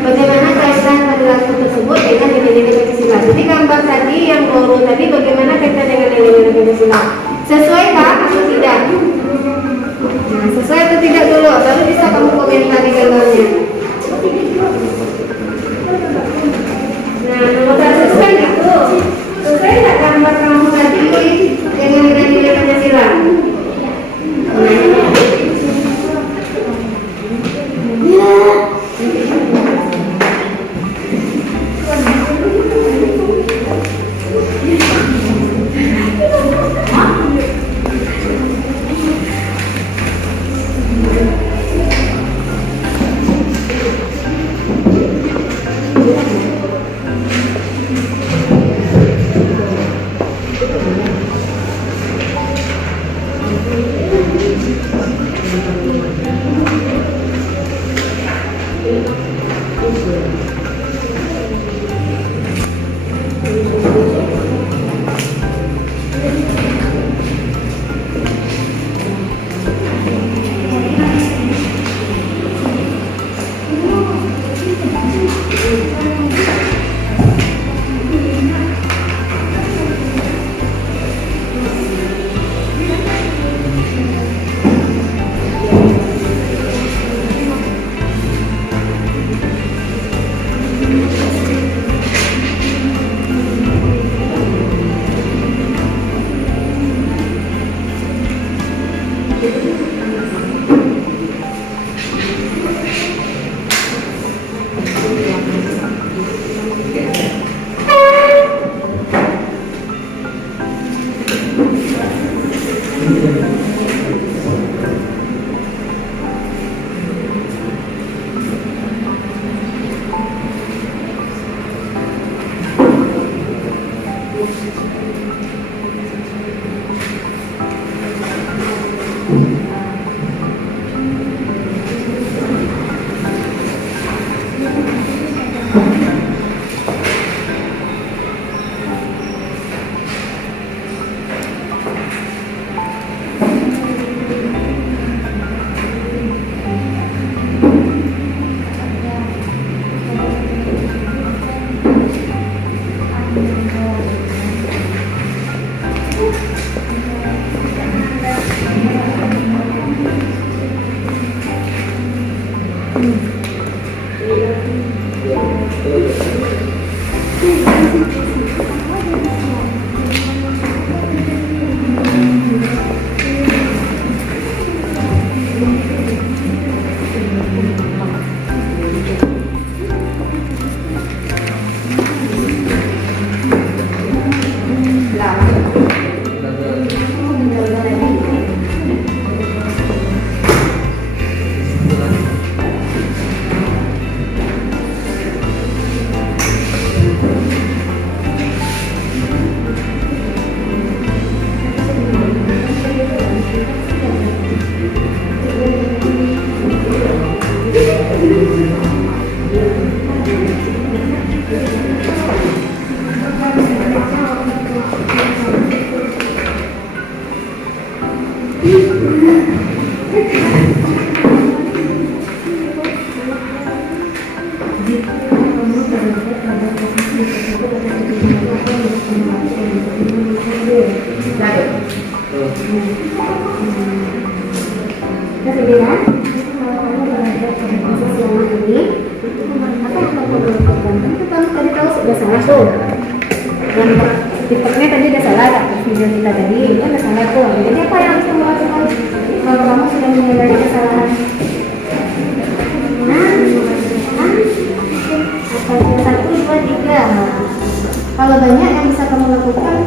Bagaimana kaitan perilaku tersebut dengan nilai-nilai Pancasila? Jadi gambar tadi yang loro tadi bagaimana kaitan dengan nilai-nilai Pancasila? Sesuai kah atau tidak? Nah, sesuai atau tidak dulu, baru bisa kamu komentari gambarnya. Nah, kalau nggak sesuai gitu, sesuai nggak gambar kamu tadi dengan nilai-nilai Pancasila? Nah, Tipenya tadi udah salah, video kita tadi ini udah salah tuh. Jadi apa yang harus kamu lakukan kalau kamu sudah menyadari kesalahan? Apa 1, 2, 3. Kalau banyak yang bisa kamu lakukan,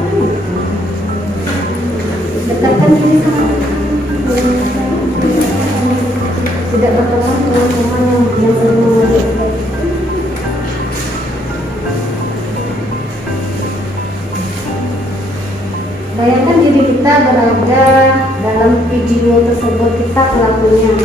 dekatkan diri sama tidak berteman dengan teman yang sering mengajak. Bayangkan diri kita berada dalam video tersebut, kita pelakunya.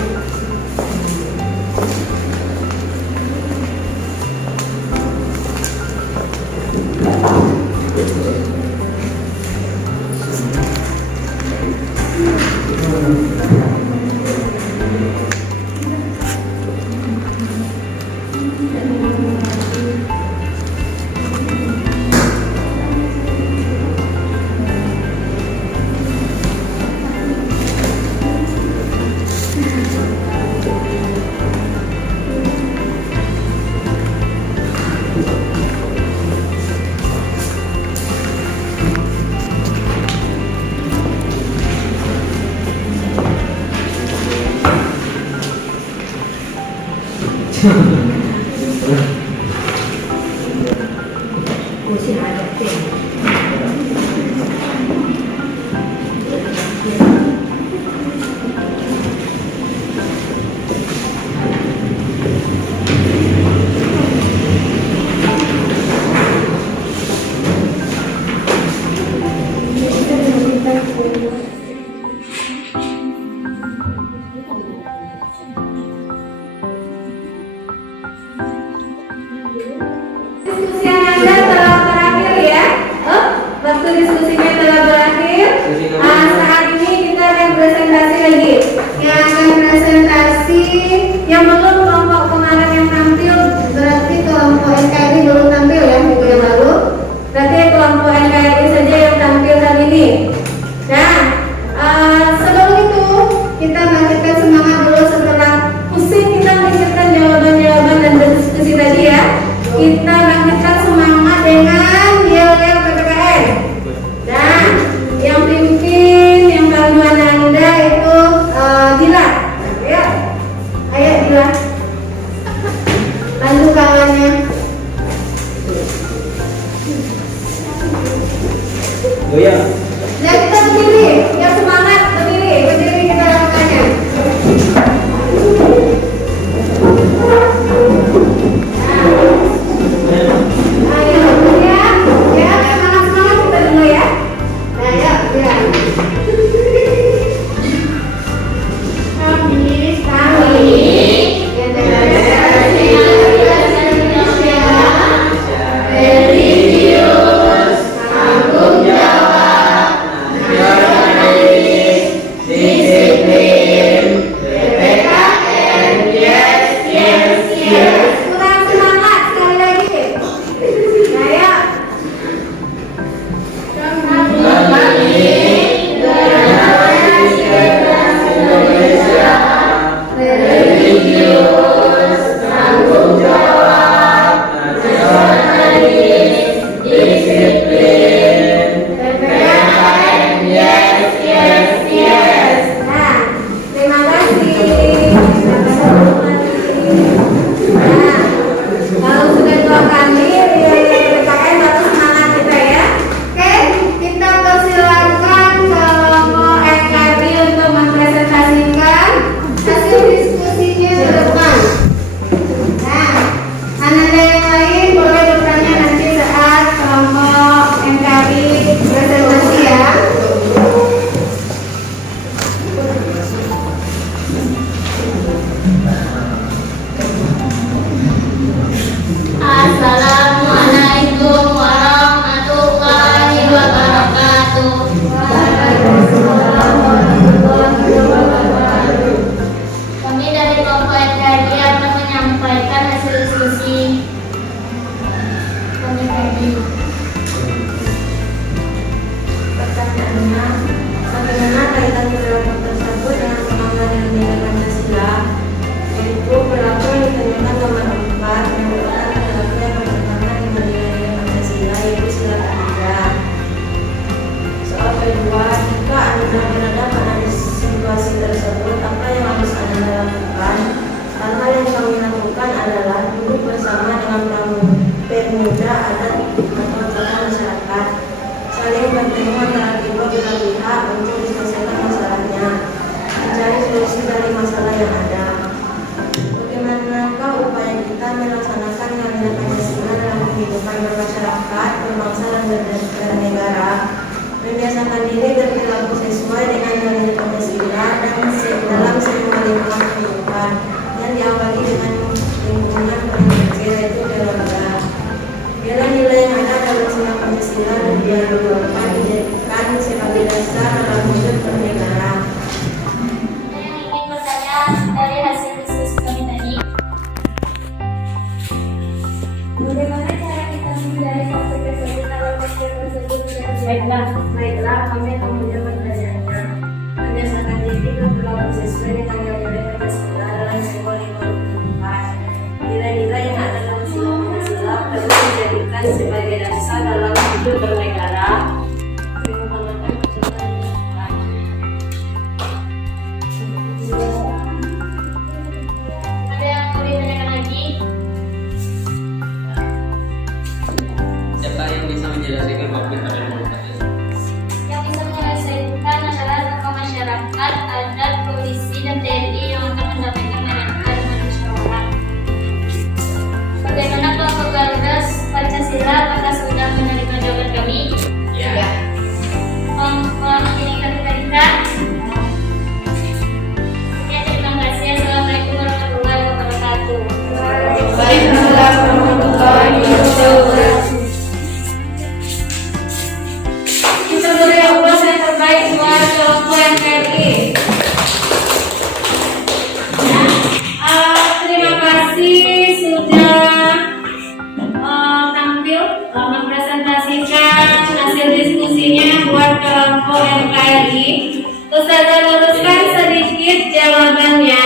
Ayo Dila, bantu kawannya. Goyang. Ya kita berdiri, yang semangat berdiri kita lakukannya. Ayo ya, semangat kita dulu ya. Nah ya, ya. Kurang semangat sekali lagi. Nah ya. Nah, terima kasih. Nah, kalau sudah 2 kali PKN baru semangat kita ya. Oke, kita persilakan kelompok NKRI untuk mempresentasikan hasil diskusinya ke depan. Nah, anak-anak yang lain boleh bertanya nanti saat kelompok NKRI presentasi ya. Assalamualaikum warahmatullahi wabarakatuh. Kami dari kelompok NKRI akan menyampaikan hasil diskusi kami tadi. Pertanyaannya, bagaimana kaitan kegiatan tersebut dengan semangat yang nilai Pancasila? Yaitu perilaku yang ditanyakan nomor 4 yang merupakan perilaku yang bertentangan dengan nilai-nilai Pancasila, yaitu sila ketiga. Soal kedua, jika Anda berada pada situasi tersebut, apa yang harus Anda lakukan? Hal-hal yang kami lakukan adalah duduk bersama dengan pemuda adat atau tokoh masyarakat, saling bertemu antara kedua belah pihak untuk diselesaikan masalahnya, mencari solusi dari masalah yang ada. Bagaimanakah upaya kita melaksanakan nilai Pancasila dalam kehidupan bermasyarakat, berbangsa dan bernegara, membiasakan diri berperilaku sesuai dengan nilai Pancasila dan dalam semua lingkungan kehidupan yang diawali dengan lingkungan paling kecil yaitu keluarga. Bila nilai yang ada dalam sila Pancasila dan diadukan dijadikan sebagai dasar dalam hidup bernegara. Ada yang ingin bertanya dari hasil diskusi kami tadi? Bagaimana cara kita menghindari konflik tersebut agar konflik tersebut tidak terjadi? Baiklah, kami akan menjawab pertanyaannya. Membiasakan diri berperilaku sesuai dengan nilai Pancasila dalam semua lingkungan kehidupan. Nilai-nilai yang ada dalam sila Pancasila perlu dijadikan sebagai dasar dalam hidup bernegara. Mengutamakan perjalanan lingkungan. Ada yang mau ditanyakan lagi? Siapa yang bisa menjelaskan konflik pada nomor 4? Yang bisa menyelesaikan adalah tokoh masyarakat, adat, polisi, dan TNI yang akan mendampingi mereka dengan musyawarah. Bagaimana kelompok Garuda Pancasila? Apakah sudah menerima jawaban kami? Ya. Kelompok Bhinneka Oke, terima kasih. Assalamualaikum warahmatullahi wabarakatuh. Waalaikumsalam warahmatullahi wabarakatuh. Kita beri aplaus yang terbaik buat kelompok NKRI. Terima kasih sudah tampil mempresentasikan hasil diskusinya buat kelompok NKRI. Ustazah luruskan sedikit jawabannya.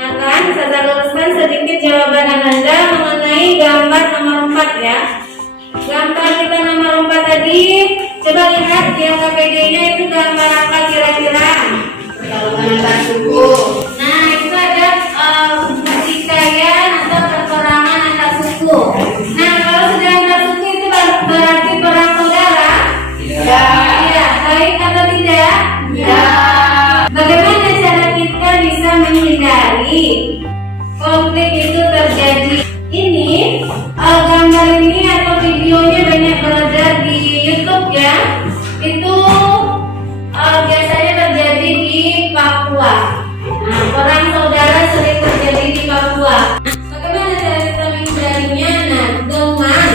Nah, Ustazah luruskan sedikit jawaban Anda mengenai gambar nomor 4 ya. Gambar kita nomor 4 tadi, coba lihat di KPD-nya itu gambar apa kira-kira? Pertarungan antar suku. Nah, itu ada menghindari konflik itu terjadi. Ini gambar ini atau videonya banyak beredar di YouTube ya. Itu biasanya terjadi di Papua. Nah, perang saudara sering terjadi di Papua. Bagaimana cara kita menghindarinya? Nah, dengan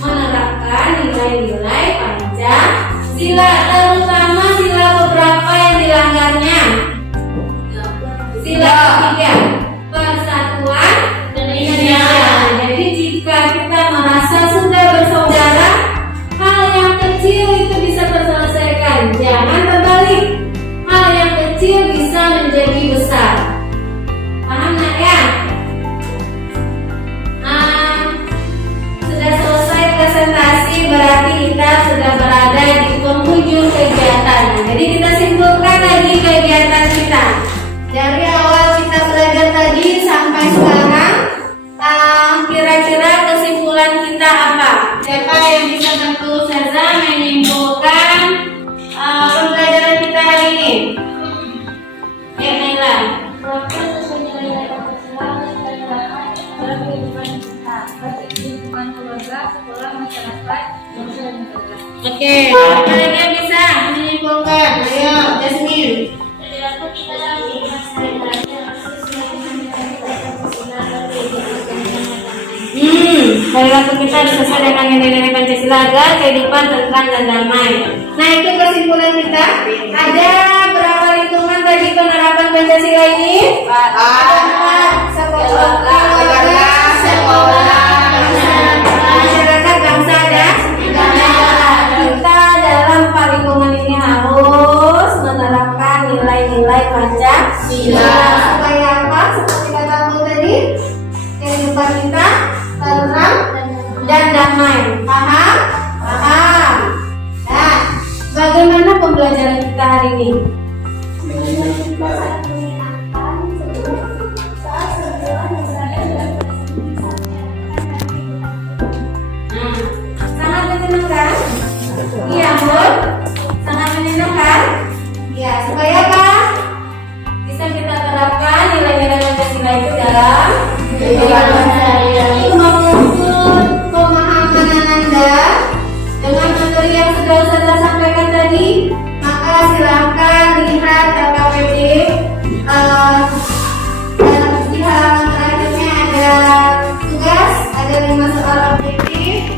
menerapkan nilai-nilai Pancasila, terutama sila beberapa yang dilanggarnya. Sila ketiga, persatuan Indonesia. Jadi jika kita merasa sudah bersaudara, hal yang kecil itu bisa terselesaikan. Jangan terbalik, hal yang kecil bisa menjadi besar. Paham nggak ya? Sudah selesai presentasi, berarti kita sudah berada di penghujung kegiatan. Jadi kita simpulkan lagi kegiatan kita. Dari awal kita belajar tadi sampai sekarang, kira-kira kesimpulan kita apa? Siapa yang bisa bantu Seza menyimpulkan pembelajaran kita hari ini? Ya, Naila. Melakukan sesuai nilai-nilai Pancasila dan menerapkan dalam kehidupan kita, baik di lingkungan keluarga, sekolah, masyarakat, bangsa dan negara. Oke, siapa lagi yang bisa menyimpulkan? Ayo, Jasmine. Perilaku kita dalam kehidupan sehari-hari harus sesuai dengan nilai-nilai Pancasila dan kehidupan Perilaku kita harus sesuai dengan nilai-nilai Pancasila agar kehidupan tentram dan damai. Nah, itu kesimpulan kita. Ada berapa lingkungan tadi penerapan Pancasila ini? Masyarakat, bangsa dan negara. Kita dalam 4 lingkungan ini harus menerapkan nilai-nilai Pancasila. Supaya apa? Seperti kata aku tadi, kehidupan kita tentram dan damai. Paham? Paham. Nah, bagaimana pembelajaran kita hari ini? Sangat menyenangkan? Iya, Bun? Sangat menyenangkan? Ya, supaya apa? Bisa kita terapkan nilai-nilai Pancasila itu dalam kehidupan sehari-hari. Menurut pemahaman Anda dengan materi yang sudah saya sampaikan tadi, maka silakan lihat LKPD. Di halaman terakhirnya ada tugas, ada 5 soal objektif.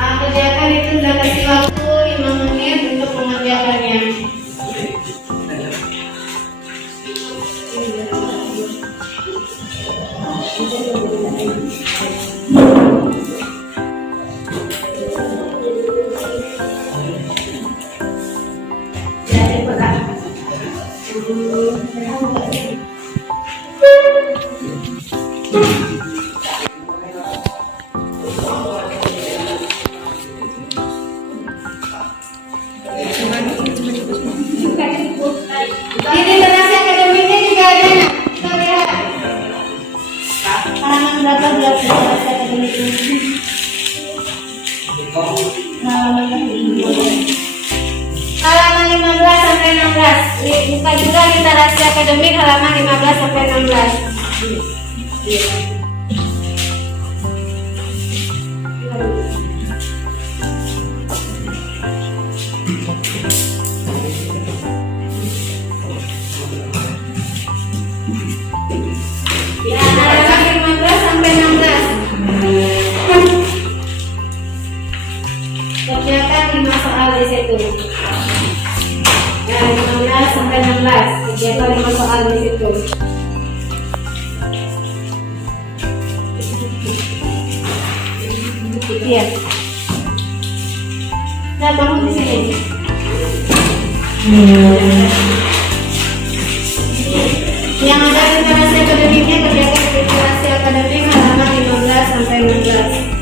Kerjakan itu sudah kasih waktu 5 menit untuk mengerjakannya. Ini berhasil akademiknya juga ada. Kita lihat halaman berapa berhasil akademiknya. Halaman 15 sampai 16. Buka juga literasi akademik halaman 15 sampai 16. Ya, halaman 15 sampai 16. Kerjakan 5 soal di situ. Ya, 15 sampai 16. Kerjakan 5 soal di situ. Iya. Nah, kamu di sini. Yang ada literasi akademiknya kerjakan literasi akademik halaman 15 sampai 16.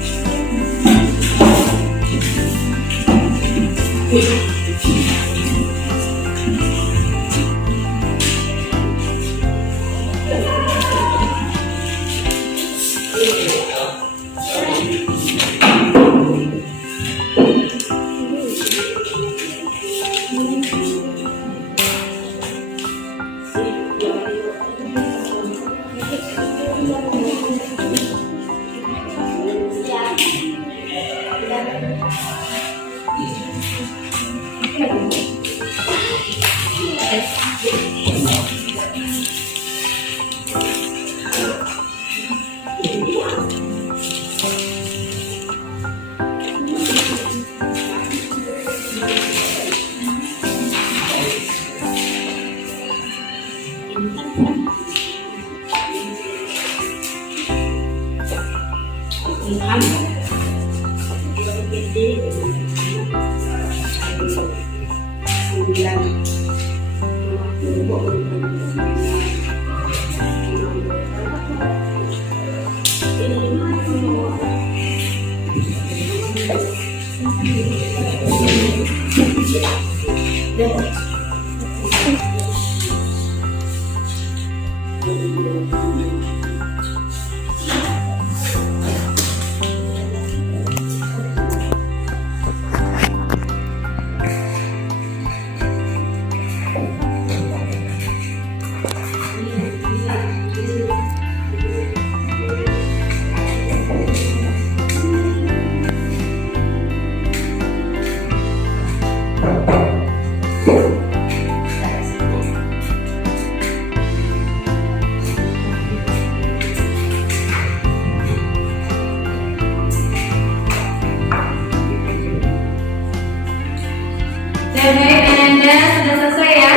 Baik, Ananda sudah selesai ya?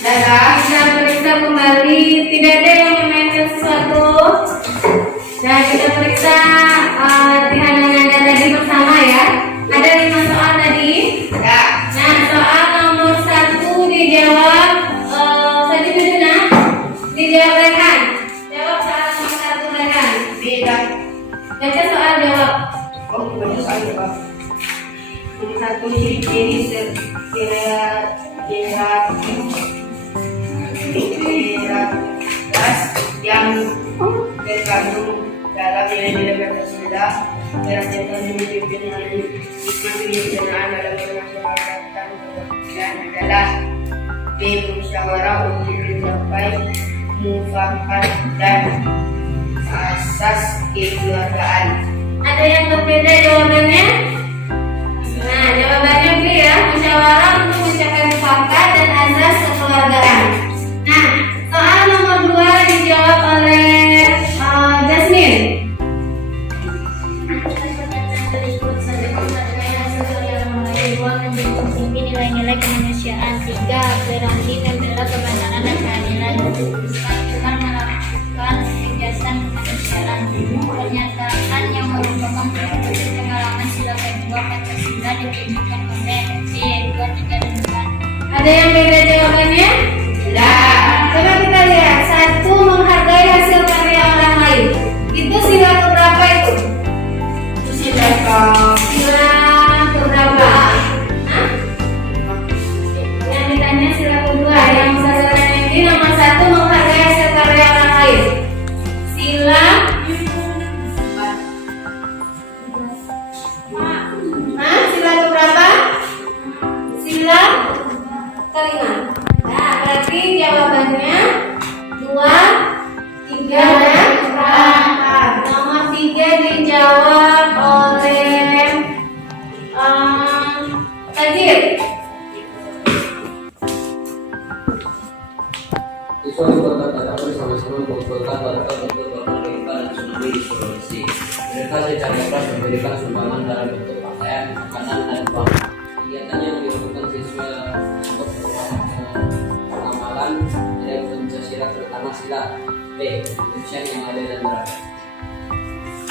Kita periksa kembali, tidak ada yang memainkan sesuatu. Dan kita periksa latihan Ananda tadi bersama ya. Ada 5 soal tadi. Ya. Nah, soal nomor 1 dijawab saja dulu dijawab Rehan. Jawab soal nomor 1 Rehan. Baca soal jawab. Nomor 1 ciri-ciri gas yang terkandung dalam nilai-nilai Pancasila berdasarkan penyempurnaan dalam permasyarakatan dan adalah B. Musyawarah untuk mencapai mufakat dan asas kekeluargaan. Ada yang berbeda jawabannya? Nah, jawabannya B ya, musyawarah untuk mencapai mufakat dan azas kekeluargaan. Nah, soal nomor 2 dijawab oleh Jasmine. Nilai-nilai kemanusiaan. 3. Berarti membela kebenaran dan keadilan. 4. Melakukan kegiatan kemanusiaan. Pernyataan yang merupakan produk pengalaman sila kedua Pancasila ditunjukkan oleh C. 2, 3, dan 4. Ada yang beda jawabannya? Tidak. Coba kita lihat. 1. Menghargai hasil karya orang lain. Itu sila keberapa itu? Itu sila keberapa? Hah? Yang ditanya sila kedua. Yang sasaran ini nomor 1 menghargai hasil karya orang lain. Sila sila keberapa? Sila kelima. Nah, berarti jawabannya 2, 3, dan 4. Nomor 3 dijawab oleh Tajir. Siswa di kota Tatapu bersama-sama mengumpulkan warga untuk bermereka dan tsunami di Sulawesi. Mereka secara ikhlas memberikan sumbangan dalam bentuk pakaian, makanan, dan uang. Kegiatan yang dilakukan siswa untuk pengamalan dari Pancasila terutama sila B. Indonesia yang adil dan beradab.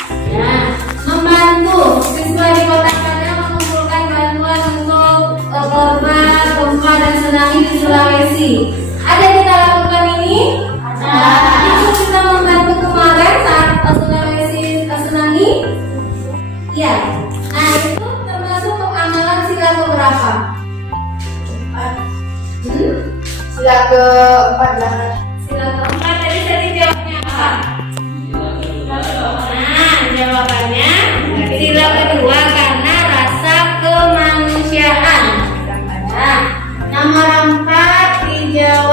Ya, membantu siswa di kota Padang mengumpulkan bantuan untuk korban gempa dan tsunami di Sulawesi. Ada yang kita lakukan ini? Ada. Itu kita membantu kemarin saat tsunami? Iya. Nah, itu termasuk pengamalan sila keberapa? sila keempat lah. Sila keempat tadi jawabnya apa? Nah, jawabannya sila kedua karena rasa kemanusiaan. Nah, nomor 4 dijawab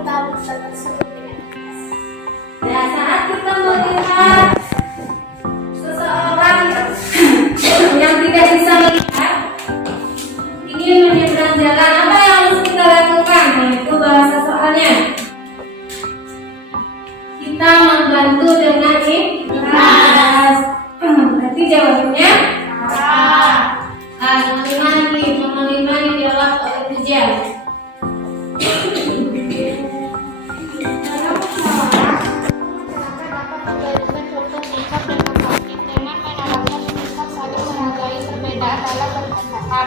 tahu hal tersebut dengan jelas. Ya, saat kita melihat seseorang yang tidak bisa melihat ingin menyeberang jalan, apa yang harus kita lakukan? Nah, itu bahasa soalnya. Kita membantu dengan ikhlas. Berarti jawabannya nomor 5 dijawab oleh Rijal. Masyarakat dapat menjadikan contoh sikap dan konkret dengan menerapkan sikap saling menghargai perbedaan dalam berpendapat,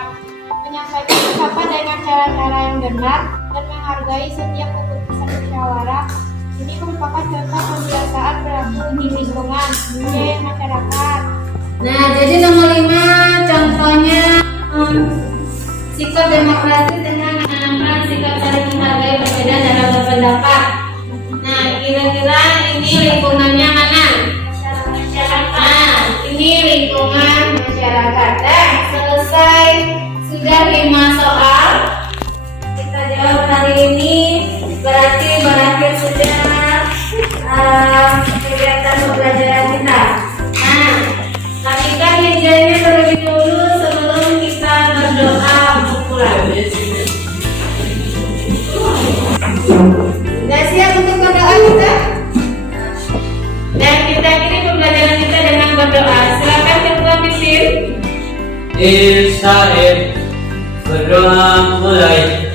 menyampaikan pendapat dengan cara-cara yang benar, dan menghargai setiap keputusan musyawarah. Ini merupakan contoh kebiasaan berlaku di lingkungan masyarakat. Nah, jadi nomor 5 contohnya sikap demokrasi dengan menanamkan sikap saling menghargai perbedaan dalam berpendapat. Nah, kira-kira ini lingkungannya mana? Masyarakat. Ini lingkungan masyarakat. Nah, selesai sudah 5 soal kita jawab hari ini. Berarti berakhir sudah kegiatan pembelajaran kita. Nah, rapikan mejanya terlebih dahulu sebelum kita berdoa untuk pulang. Sudah siap untuk berdoa kita? Dan kita akhiri pembelajaran kita dengan berdoa. Silakan ketua pimpin. Israel berdoa mulai.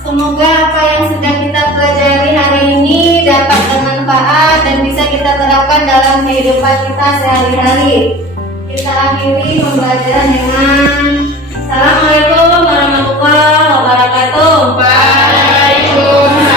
Semoga apa yang sudah kita pelajari hari ini dapat bermanfaat dan bisa kita terapkan dalam kehidupan kita sehari-hari. Kita akhiri pembelajaran dengan Assalamualaikum warahmatullahi wabarakatuh. Waalaikumsalam.